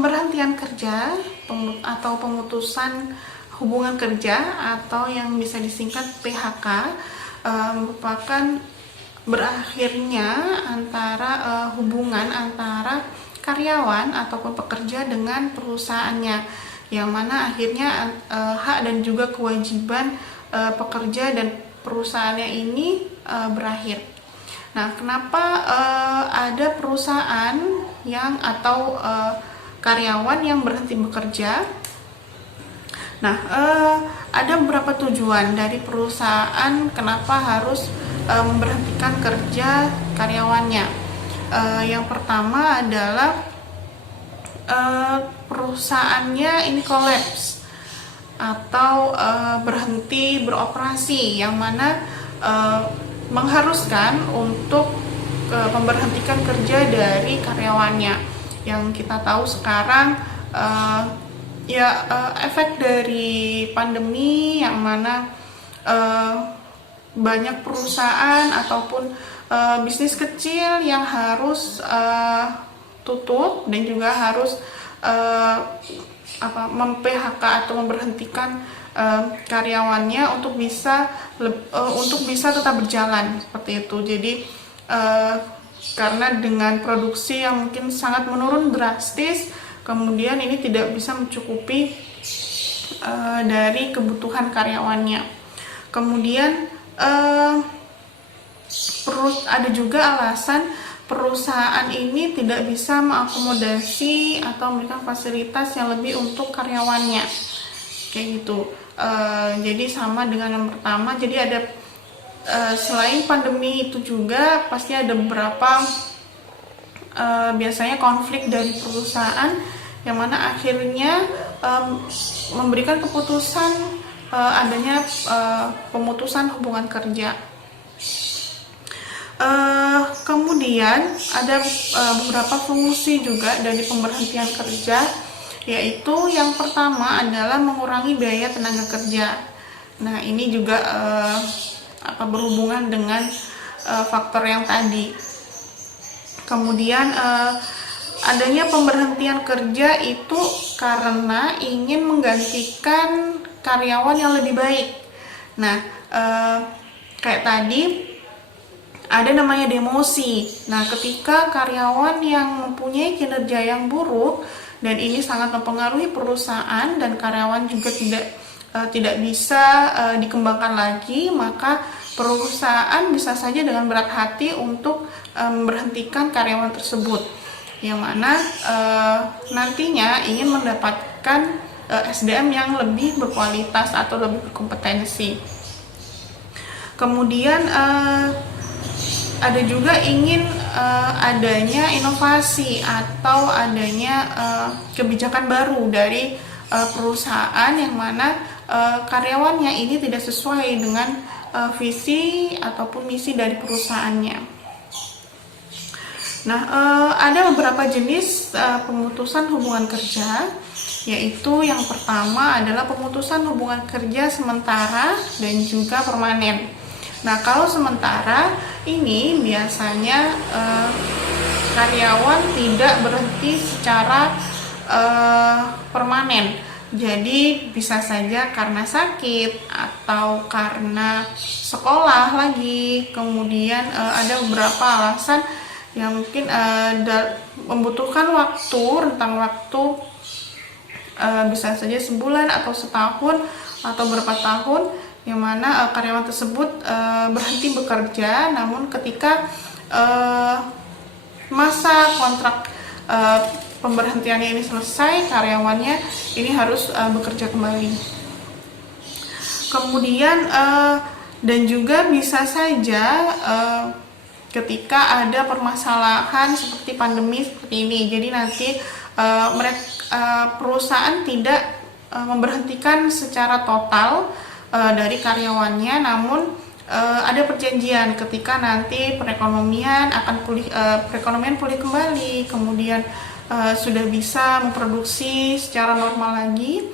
Pemberhentian kerja atau pemutusan hubungan kerja atau yang bisa disingkat PHK merupakan berakhirnya hubungan antara karyawan ataupun pekerja dengan perusahaannya, yang mana akhirnya hak dan juga kewajiban pekerja dan perusahaannya ini berakhir. Nah, kenapa ada perusahaan atau karyawan yang berhenti bekerja? Nah, ada beberapa tujuan dari perusahaan kenapa harus memberhentikan kerja karyawannya. Yang pertama adalah perusahaannya ini kolaps atau berhenti beroperasi, yang mana mengharuskan untuk memberhentikan kerja dari karyawannya. Yang kita tahu sekarang efek dari pandemi, yang mana banyak perusahaan ataupun bisnis kecil yang harus tutup dan juga harus mem-PHK atau memberhentikan karyawannya untuk bisa tetap berjalan seperti itu. Jadi karena dengan produksi yang mungkin sangat menurun drastis, kemudian ini tidak bisa mencukupi dari kebutuhan karyawannya. Kemudian ada juga alasan perusahaan ini tidak bisa mengakomodasi atau memberikan fasilitas yang lebih untuk karyawannya, kayak gitu. Jadi sama dengan yang pertama, jadi ada selain pandemi itu juga pasti ada beberapa biasanya konflik dari perusahaan, yang mana akhirnya memberikan keputusan adanya pemutusan hubungan kerja. Kemudian ada beberapa fungsi juga dari pemberhentian kerja, yaitu yang pertama adalah mengurangi biaya tenaga kerja. Nah, ini juga berhubungan dengan faktor yang tadi. Kemudian adanya pemberhentian kerja itu karena ingin menggantikan karyawan yang lebih baik. Nah, kayak tadi ada namanya demosi. Nah, ketika karyawan yang mempunyai kinerja yang buruk dan ini sangat mempengaruhi perusahaan dan karyawan juga tidak bisa dikembangkan lagi, maka perusahaan bisa saja dengan berat hati untuk memberhentikan karyawan tersebut, yang mana nantinya ingin mendapatkan SDM yang lebih berkualitas atau lebih berkompetensi. Kemudian ada juga ingin adanya inovasi atau adanya kebijakan baru dari perusahaan, yang mana karyawannya ini tidak sesuai dengan visi ataupun misi dari perusahaannya. Nah, ada beberapa jenis pemutusan hubungan kerja, yaitu yang pertama adalah pemutusan hubungan kerja sementara dan juga permanen. Nah, kalau sementara ini biasanya karyawan tidak berhenti secara permanen. Jadi bisa saja karena sakit atau karena sekolah lagi. Kemudian ada beberapa alasan yang mungkin membutuhkan rentang waktu bisa saja sebulan atau setahun atau beberapa tahun, yang mana karyawan tersebut berhenti bekerja, namun ketika masa kontrak pemberhentiannya ini selesai, karyawannya ini harus bekerja kembali. Kemudian dan juga bisa saja ketika ada permasalahan seperti pandemi seperti ini, jadi nanti perusahaan tidak memberhentikan secara total dari karyawannya, namun ada perjanjian ketika nanti perekonomian pulih kembali, kemudian sudah bisa memproduksi secara normal lagi.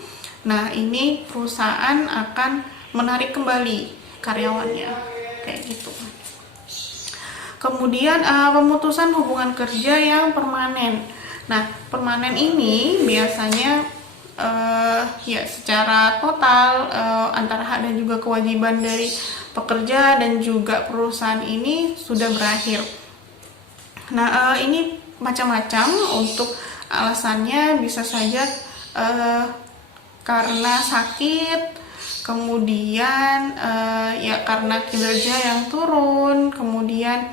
Nah, ini perusahaan akan menarik kembali karyawannya, kayak gitu. Kemudian pemutusan hubungan kerja yang permanen. Nah, permanen ini biasanya ya secara total antara hak dan juga kewajiban dari pekerja dan juga perusahaan ini sudah berakhir. Nah, ini macam-macam untuk alasannya, bisa saja karena sakit, kemudian ya karena kinerja yang turun, kemudian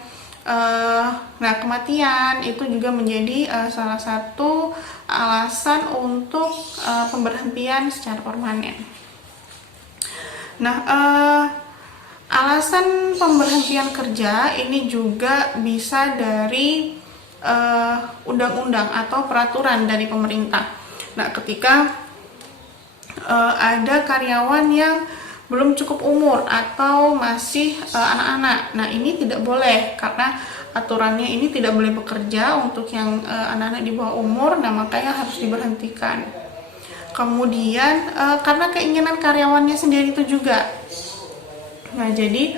nah kematian itu juga menjadi salah satu alasan untuk pemberhentian secara permanen. Nah, alasan pemberhentian kerja ini juga bisa dari undang-undang atau peraturan dari pemerintah. Nah, ketika ada karyawan yang belum cukup umur atau masih anak-anak. Nah, ini tidak boleh karena aturannya ini tidak boleh bekerja untuk yang anak-anak di bawah umur, nah makanya harus diberhentikan. Kemudian karena keinginan karyawannya sendiri itu juga. Nah, jadi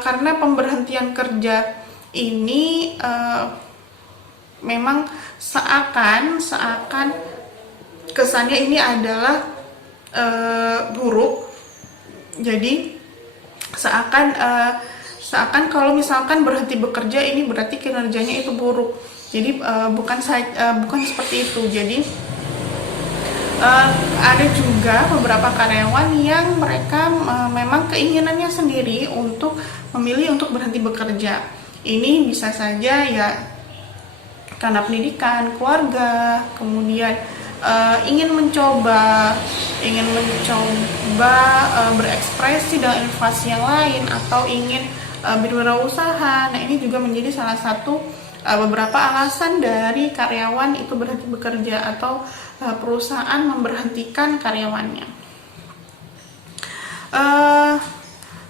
karena pemberhentian kerja ini memang seakan kesannya ini adalah buruk. Jadi seakan kalau misalkan berhenti bekerja ini berarti kinerjanya itu buruk. Jadi bukan seperti itu. Jadi ada juga beberapa karyawan yang mereka memang keinginannya sendiri untuk memilih untuk berhenti bekerja. Ini bisa saja ya karena pendidikan, keluarga, kemudian ingin mencoba berekspresi dengan inovasi yang lain, atau ingin berwirausaha. Nah, ini juga menjadi salah satu beberapa alasan dari karyawan itu berhenti bekerja atau perusahaan memberhentikan karyawannya.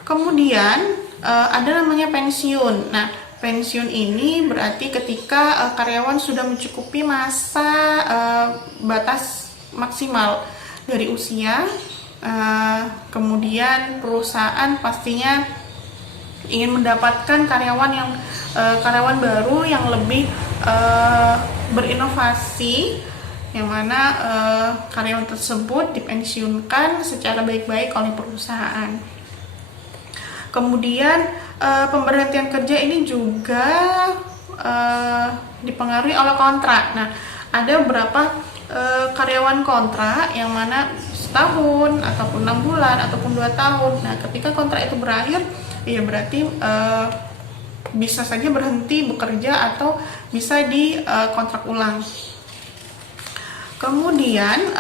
Kemudian ada namanya pensiun. Nah, pensiun ini berarti ketika karyawan sudah mencukupi masa batas maksimal dari usia, kemudian perusahaan pastinya ingin mendapatkan karyawan baru yang lebih berinovasi, yang mana karyawan tersebut dipensiunkan secara baik-baik oleh perusahaan. Kemudian pemberhentian kerja ini juga dipengaruhi oleh kontrak. Nah, ada beberapa karyawan kontrak yang mana setahun ataupun 6 bulan ataupun 2 tahun. Nah, ketika kontrak itu berakhir, ya berarti bisa saja berhenti bekerja atau bisa dikontrak ulang. Kemudian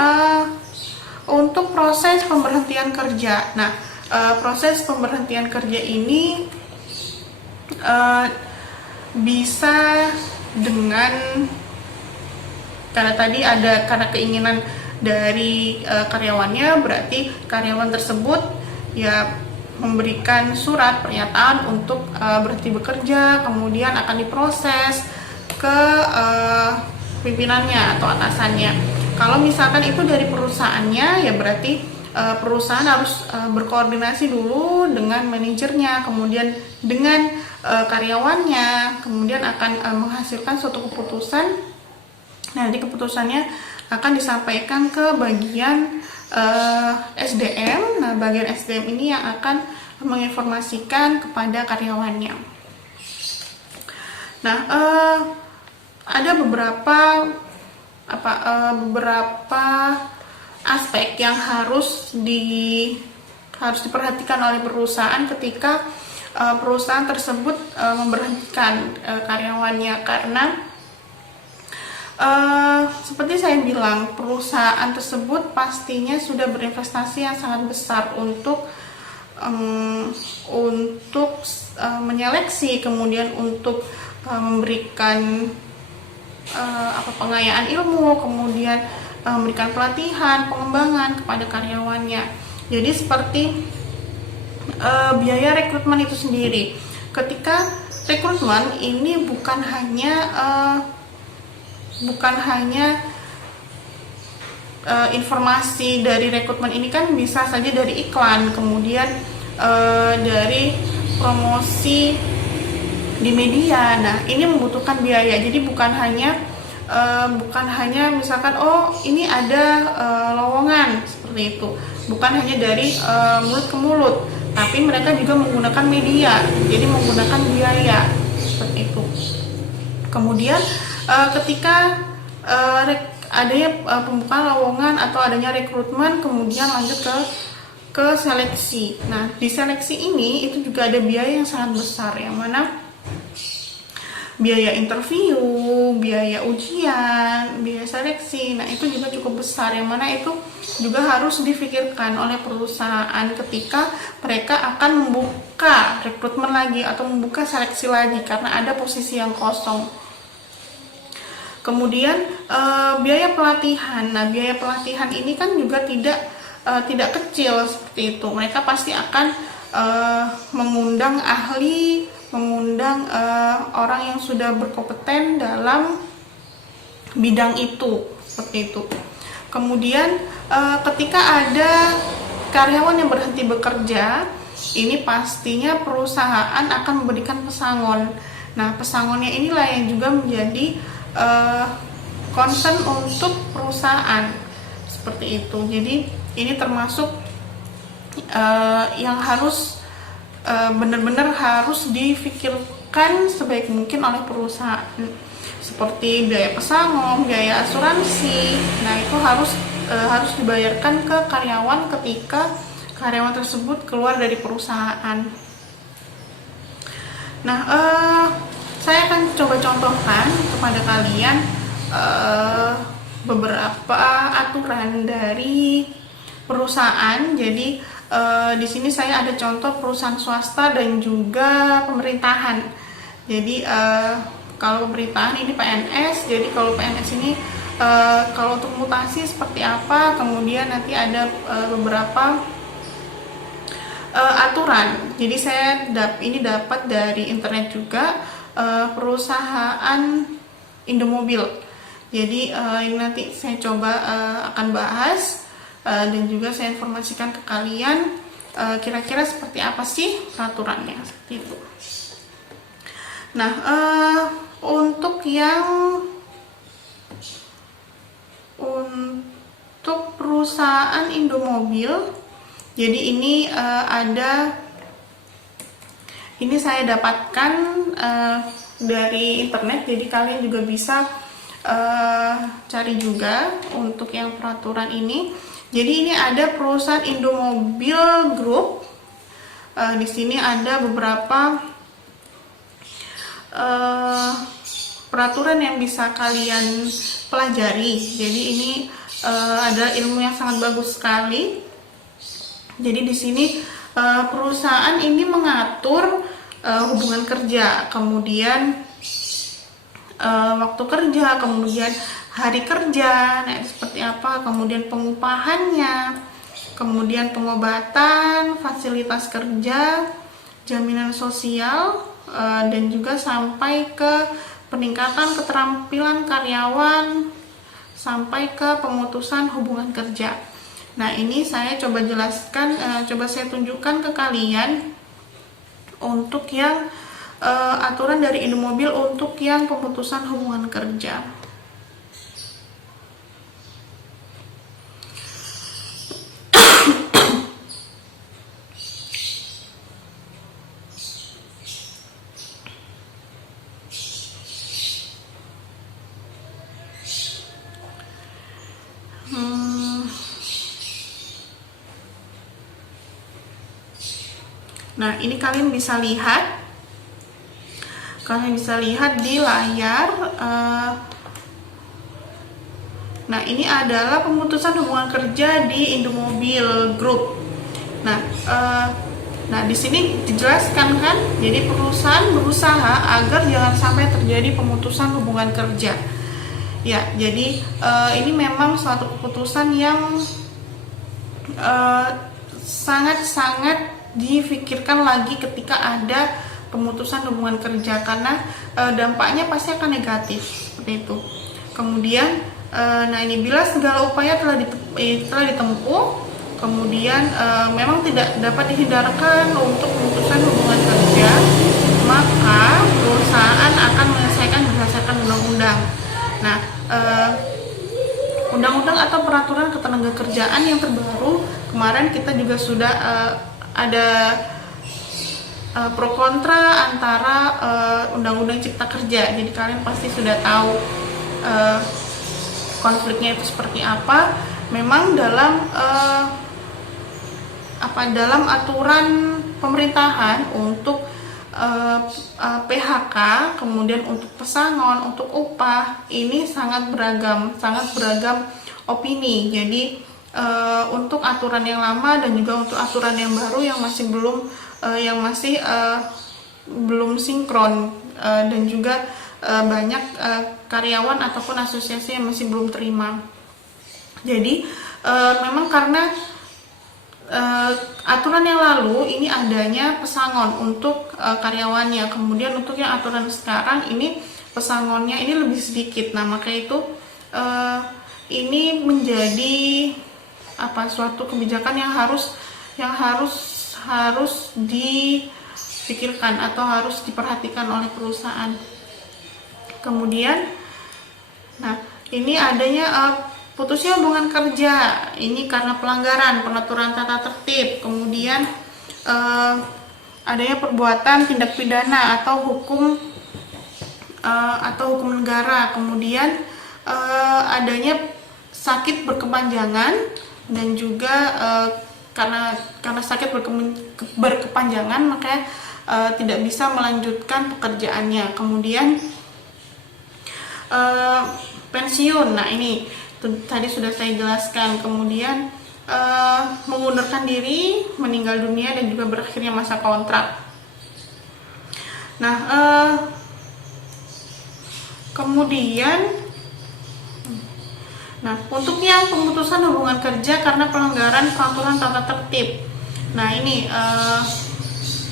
untuk proses pemberhentian kerja. Nah, proses pemberhentian kerja ini bisa dengan, karena tadi ada karena keinginan dari karyawannya, berarti karyawan tersebut ya memberikan surat pernyataan untuk berhenti bekerja, kemudian akan diproses ke pimpinannya atau atasannya. Kalau misalkan itu dari perusahaannya, ya berarti perusahaan harus berkoordinasi dulu dengan manajernya, kemudian dengan karyawannya, kemudian akan menghasilkan suatu keputusan. Nah, nanti keputusannya akan disampaikan ke bagian SDM. Nah, bagian SDM ini yang akan menginformasikan kepada karyawannya. Nah, ada beberapa aspek yang harus diperhatikan oleh perusahaan ketika perusahaan tersebut memberhentikan karyawannya, karena seperti saya bilang, perusahaan tersebut pastinya sudah berinvestasi yang sangat besar untuk menyeleksi, kemudian untuk memberikan pengayaan ilmu, kemudian memberikan pelatihan, pengembangan kepada karyawannya. Jadi seperti biaya rekrutmen itu sendiri. Ketika rekrutmen ini bukan hanya informasi dari rekrutmen ini kan bisa saja dari iklan, kemudian dari promosi di media. Nah, ini membutuhkan biaya. Jadi bukan hanya bukan hanya misalkan oh ini ada lowongan seperti itu, bukan hanya dari mulut ke mulut, tapi mereka juga menggunakan media, jadi menggunakan biaya seperti itu. Kemudian ketika adanya pembukaan lowongan atau adanya rekrutmen, kemudian lanjut ke seleksi. Nah, di seleksi ini itu juga ada biaya yang sangat besar, yang mana biaya interview, biaya ujian, biaya seleksi. Nah, itu juga cukup besar, yang mana itu juga harus difikirkan oleh perusahaan ketika mereka akan membuka rekrutmen lagi atau membuka seleksi lagi karena ada posisi yang kosong. Kemudian biaya pelatihan. Nah, biaya pelatihan ini kan juga tidak kecil seperti itu. Mereka pasti akan mengundang ahli, mengundang orang yang sudah berkompeten dalam bidang itu, seperti itu. Kemudian ketika ada karyawan yang berhenti bekerja, ini pastinya perusahaan akan memberikan pesangon. Nah, pesangonnya inilah yang juga menjadi concern untuk perusahaan, seperti itu. Jadi ini termasuk yang harus benar-benar harus difikirkan sebaik mungkin oleh perusahaan, seperti biaya pesangon, biaya asuransi. Nah, itu harus dibayarkan ke karyawan ketika karyawan tersebut keluar dari perusahaan. Nah, saya akan coba contohkan kepada kalian beberapa aturan dari perusahaan. Jadi di sini saya ada contoh perusahaan swasta dan juga pemerintahan. Jadi kalau pemerintahan ini PNS. Jadi kalau PNS ini kalau untuk mutasi seperti apa, kemudian nanti ada beberapa aturan. Jadi saya dapat dari internet juga. Perusahaan Indomobil. Jadi ini nanti saya coba akan bahas dan juga saya informasikan ke kalian kira-kira seperti apa sih peraturannya, seperti itu. Nah, untuk perusahaan Indomobil, jadi ini ini saya dapatkan dari internet, jadi kalian juga bisa cari juga untuk yang peraturan ini. Jadi ini ada perusahaan Indomobil Group. Di sini ada beberapa peraturan yang bisa kalian pelajari. Jadi ini ada ilmu yang sangat bagus sekali. Jadi di sini perusahaan ini mengatur hubungan kerja, kemudian waktu kerja, kemudian hari kerja, nah seperti apa, kemudian pengupahannya, kemudian pengobatan, fasilitas kerja, jaminan sosial, dan juga sampai ke peningkatan keterampilan karyawan, sampai ke pemutusan hubungan kerja. Nah, ini saya coba jelaskan, coba saya tunjukkan ke kalian untuk yang aturan dari Indomobil untuk yang pemutusan hubungan kerja. Nah, ini kalian bisa lihat di layar. Nah, ini adalah pemutusan hubungan kerja di Indomobil Group. Nah, di sini dijelaskan kan, jadi perusahaan berusaha agar jangan sampai terjadi pemutusan hubungan kerja. Ya, jadi ini memang suatu keputusan yang sangat-sangat difikirkan lagi ketika ada pemutusan hubungan kerja, karena dampaknya pasti akan negatif seperti itu. Kemudian nah ini bila segala upaya telah ditempuh, kemudian memang tidak dapat dihindarkan untuk pemutusan hubungan kerja, maka perusahaan akan menyelesaikan berdasarkan undang-undang. Nah, undang-undang atau peraturan ketenagakerjaan yang terbaru. Kemarin kita juga sudah ada pro kontra antara undang-undang cipta kerja, jadi kalian pasti sudah tahu konfliknya itu seperti apa. Memang dalam dalam aturan pemerintahan untuk PHK, kemudian untuk pesangon, untuk upah, ini sangat beragam opini. Jadi untuk aturan yang lama dan juga untuk aturan yang baru yang masih belum sinkron, dan juga banyak karyawan ataupun asosiasi yang masih belum terima. Jadi memang karena aturan yang lalu ini adanya pesangon untuk karyawannya, kemudian untuk yang aturan sekarang ini pesangonnya ini lebih sedikit. Nah, maka itu ini menjadi suatu kebijakan yang harus dipikirkan atau harus diperhatikan oleh perusahaan. Kemudian, nah ini adanya putusnya hubungan kerja ini karena pelanggaran pengaturan tata tertib, kemudian adanya perbuatan tindak pidana atau hukum negara, kemudian adanya sakit berkepanjangan dan juga karena sakit berkepanjangan maka tidak bisa melanjutkan pekerjaannya. Kemudian pensiun, nah ini tadi sudah saya jelaskan. Kemudian mengundurkan diri, meninggal dunia, dan juga berakhirnya masa kontrak. Nah, kemudian untuk yang pemutusan hubungan kerja karena pelanggaran peraturan tata tertib. Nah, ini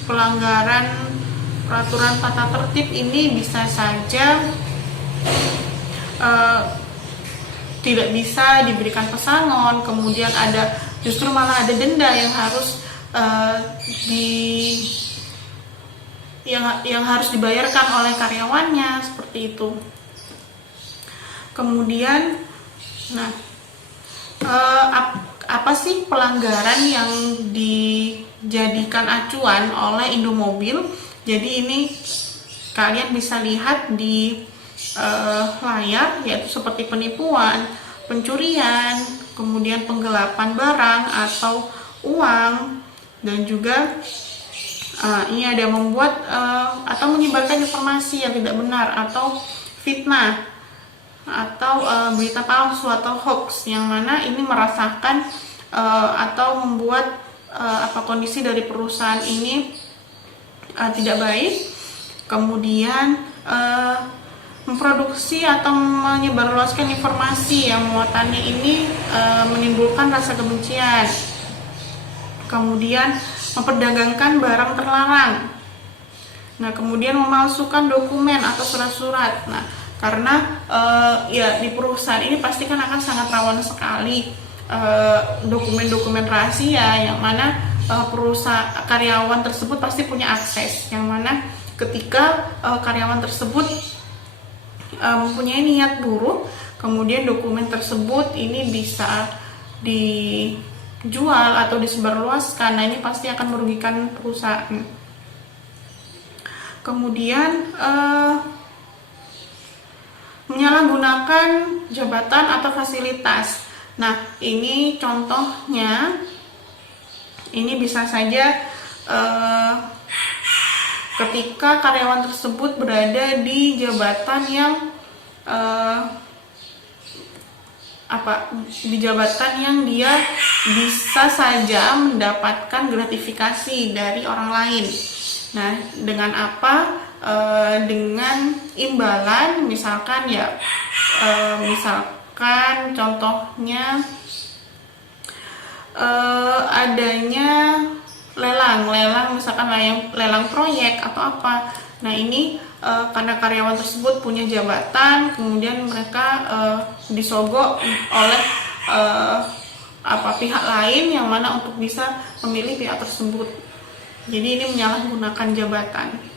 pelanggaran peraturan tata tertib ini bisa saja tidak bisa diberikan pesangon, kemudian justru malah ada denda yang harus yang harus dibayarkan oleh karyawannya, seperti itu. Kemudian, apa sih pelanggaran yang dijadikan acuan oleh Indomobil? Jadi ini kalian bisa lihat di layar, yaitu seperti penipuan, pencurian, kemudian penggelapan barang atau uang, dan juga ini ada membuat atau menyebarkan informasi yang tidak benar atau fitnah atau berita palsu atau hoax, yang mana ini merasakan atau membuat kondisi dari perusahaan ini tidak baik. Kemudian memproduksi atau menyebarluaskan informasi yang muatannya ini menimbulkan rasa kebencian. Kemudian memperdagangkan barang terlarang. Nah, kemudian memalsukan dokumen atau surat-surat. Nah, karena di perusahaan ini pasti kan akan sangat rawan sekali dokumen-dokumen rahasia, yang mana karyawan tersebut pasti punya akses, yang mana ketika karyawan tersebut mempunyai niat buruk, kemudian dokumen tersebut ini bisa dijual atau disebarluaskan. Nah, ini pasti akan merugikan perusahaan. Kemudian menyalahgunakan jabatan atau fasilitas. Nah, ini contohnya, ini bisa saja ketika karyawan tersebut berada di jabatan yang dia bisa saja mendapatkan gratifikasi dari orang lain. Nah, dengan apa? Dengan imbalan, misalkan misalkan contohnya adanya lelang misalkan lelang proyek atau apa. Nah, ini karena karyawan tersebut punya jabatan, kemudian mereka disogok oleh pihak lain yang mana untuk bisa memilih pihak tersebut. Jadi ini menyalahgunakan jabatan.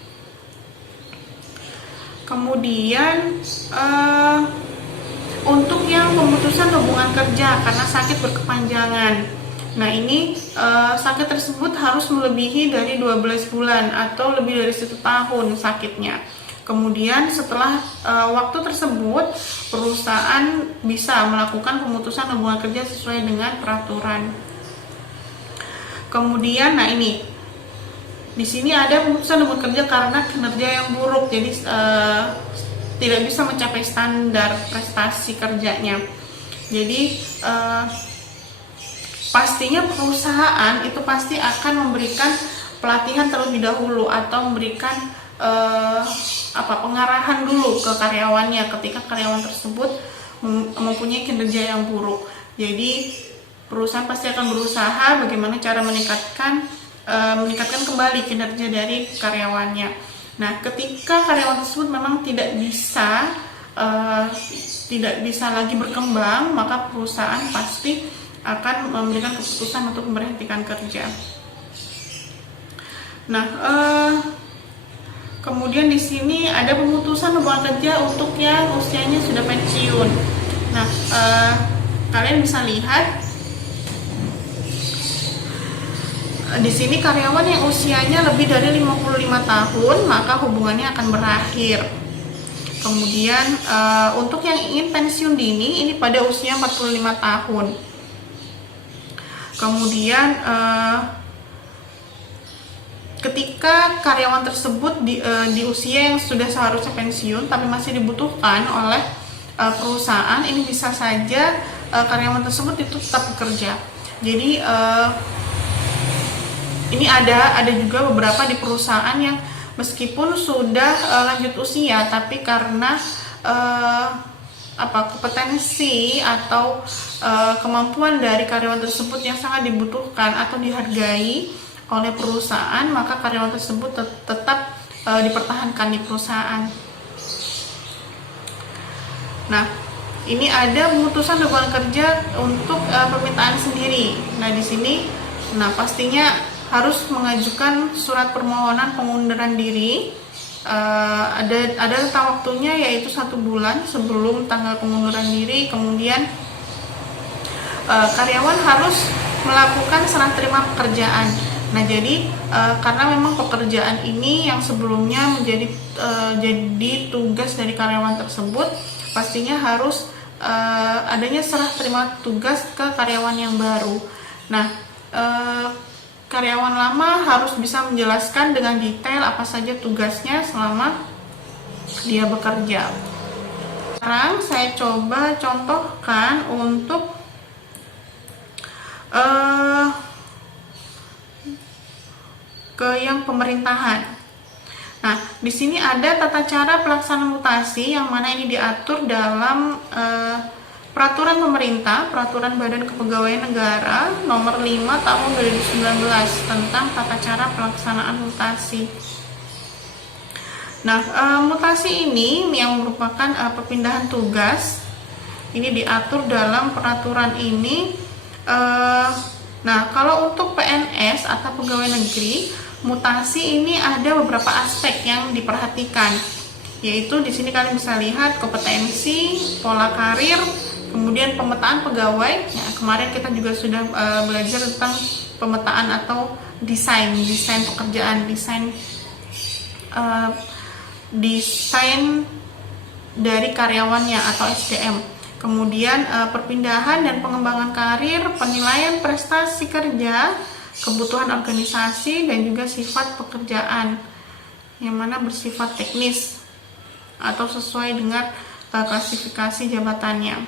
Kemudian untuk yang pemutusan hubungan kerja karena sakit berkepanjangan. Nah, ini sakit tersebut harus melebihi dari 12 bulan atau lebih dari 1 tahun sakitnya. Kemudian setelah waktu tersebut, perusahaan bisa melakukan pemutusan hubungan kerja sesuai dengan peraturan. Kemudian, nah ini di sini ada pemutusan hubungan kerja karena kinerja yang buruk, jadi tidak bisa mencapai standar prestasi kerjanya. Jadi pastinya perusahaan itu pasti akan memberikan pelatihan terlebih dahulu atau memberikan pengarahan dulu ke karyawannya ketika karyawan tersebut mempunyai kinerja yang buruk. Jadi perusahaan pasti akan berusaha bagaimana cara meningkatkan kembali kinerja dari karyawannya. Nah, ketika karyawan tersebut memang tidak bisa lagi berkembang, maka perusahaan pasti akan memberikan keputusan untuk memberhentikan kerja. Nah, kemudian di sini ada pemutusan hubungan kerja untuk yang usianya sudah pensiun. Nah, kalian bisa lihat di sini karyawan yang usianya lebih dari 55 tahun, maka hubungannya akan berakhir. Kemudian untuk yang ingin pensiun dini, ini pada usia 45 tahun. Kemudian ketika karyawan tersebut di usia yang sudah seharusnya pensiun, tapi masih dibutuhkan oleh perusahaan, ini bisa saja karyawan tersebut itu tetap bekerja. Jadi ini ada juga beberapa di perusahaan yang meskipun sudah lanjut usia, tapi karena kompetensi atau kemampuan dari karyawan tersebut yang sangat dibutuhkan atau dihargai oleh perusahaan, maka karyawan tersebut tetap dipertahankan di perusahaan. Nah, ini ada pemutusan hubungan kerja untuk permintaan sendiri. Nah, di sini, pastinya harus mengajukan surat permohonan pengunduran diri. Ada rentang waktunya, yaitu 1 bulan sebelum tanggal pengunduran diri. Kemudian karyawan harus melakukan serah terima pekerjaan. Nah, jadi karena memang pekerjaan ini yang sebelumnya menjadi jadi tugas dari karyawan tersebut, pastinya harus adanya serah terima tugas ke karyawan yang baru. Nah, karyawan lama harus bisa menjelaskan dengan detail apa saja tugasnya selama dia bekerja. Sekarang saya coba contohkan untuk ke yang pemerintahan. Nah, di sini ada tata cara pelaksanaan mutasi yang mana ini diatur dalam Peraturan Pemerintah, Peraturan Badan Kepegawaian Negara Nomor 5 Tahun 2019 tentang tata cara pelaksanaan mutasi. Nah, mutasi ini yang merupakan perpindahan tugas, ini diatur dalam peraturan ini. Nah, kalau untuk PNS atau pegawai negeri, mutasi ini ada beberapa aspek yang diperhatikan, yaitu di sini kalian bisa lihat kompetensi, pola karir, kemudian pemetaan pegawai. Ya, kemarin kita juga sudah belajar tentang pemetaan atau desain pekerjaan, desain dari karyawannya atau SDM. Kemudian perpindahan dan pengembangan karir, penilaian prestasi kerja, kebutuhan organisasi, dan juga sifat pekerjaan yang mana bersifat teknis atau sesuai dengan klasifikasi jabatannya.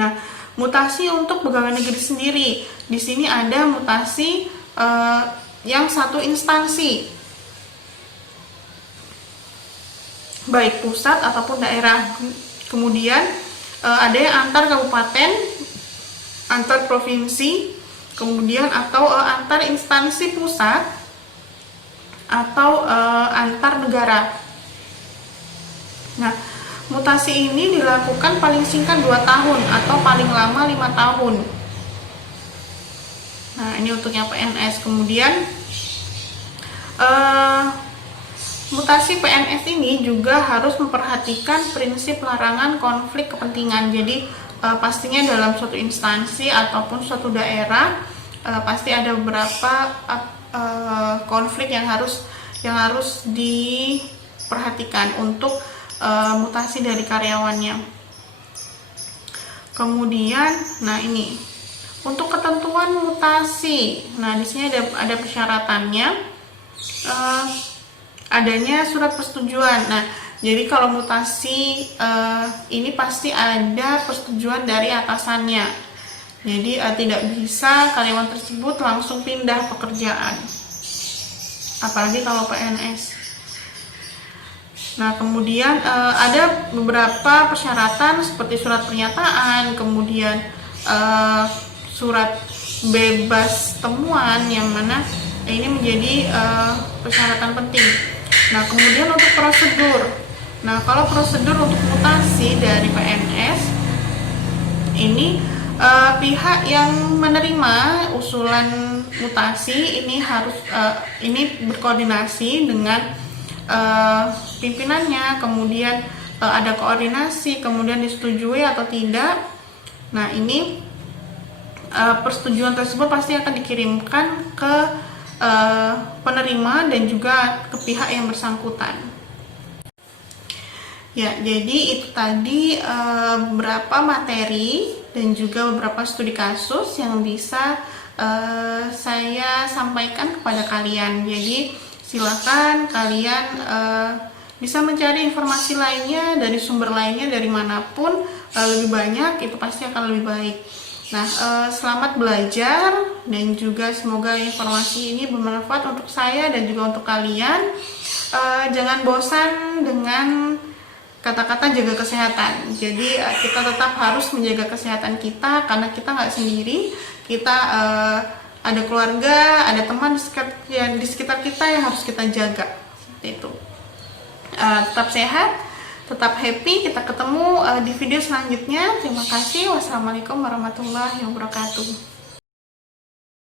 Nah, mutasi untuk pegawai negeri sendiri, di sini ada mutasi yang satu instansi, baik pusat ataupun daerah. Kemudian ada yang antar kabupaten, antar provinsi, kemudian atau antar instansi pusat atau antar negara. Nah, mutasi ini dilakukan paling singkat 2 tahun atau paling lama 5 tahun. Nah, ini untuk yang PNS. Kemudian mutasi PNS ini juga harus memperhatikan prinsip larangan konflik kepentingan. Jadi pastinya dalam suatu instansi ataupun suatu daerah pasti ada beberapa konflik yang harus diperhatikan untuk mutasi dari karyawannya. Kemudian, nah ini untuk ketentuan mutasi. Nah di sini ada persyaratannya. Adanya surat persetujuan. Nah, jadi kalau mutasi ini pasti ada persetujuan dari atasannya. Jadi tidak bisa karyawan tersebut langsung pindah pekerjaan, apalagi kalau PNS. Nah, kemudian ada beberapa persyaratan seperti surat pernyataan, kemudian surat bebas temuan, yang mana ini menjadi persyaratan penting. Nah, kemudian untuk prosedur. Nah, kalau prosedur untuk mutasi dari PNS ini pihak yang menerima usulan mutasi ini harus ini berkoordinasi dengan pimpinannya, kemudian ada koordinasi, kemudian disetujui atau tidak. Nah, ini persetujuan tersebut pasti akan dikirimkan ke penerima dan juga ke pihak yang bersangkutan. Ya, jadi itu tadi beberapa materi dan juga beberapa studi kasus yang bisa saya sampaikan kepada kalian. Jadi silakan kalian bisa mencari informasi lainnya dari sumber lainnya dari manapun, lebih banyak itu pasti akan lebih baik. Nah, selamat belajar dan juga semoga informasi ini bermanfaat untuk saya dan juga untuk kalian. Jangan bosan dengan kata-kata jaga kesehatan. Jadi kita tetap harus menjaga kesehatan kita karena kita nggak sendiri. Kita ada keluarga, ada teman di sekitar kita yang harus kita jaga. Seperti itu. Tetap sehat, tetap happy. Kita ketemu di video selanjutnya. Terima kasih. Wassalamualaikum warahmatullahi wabarakatuh.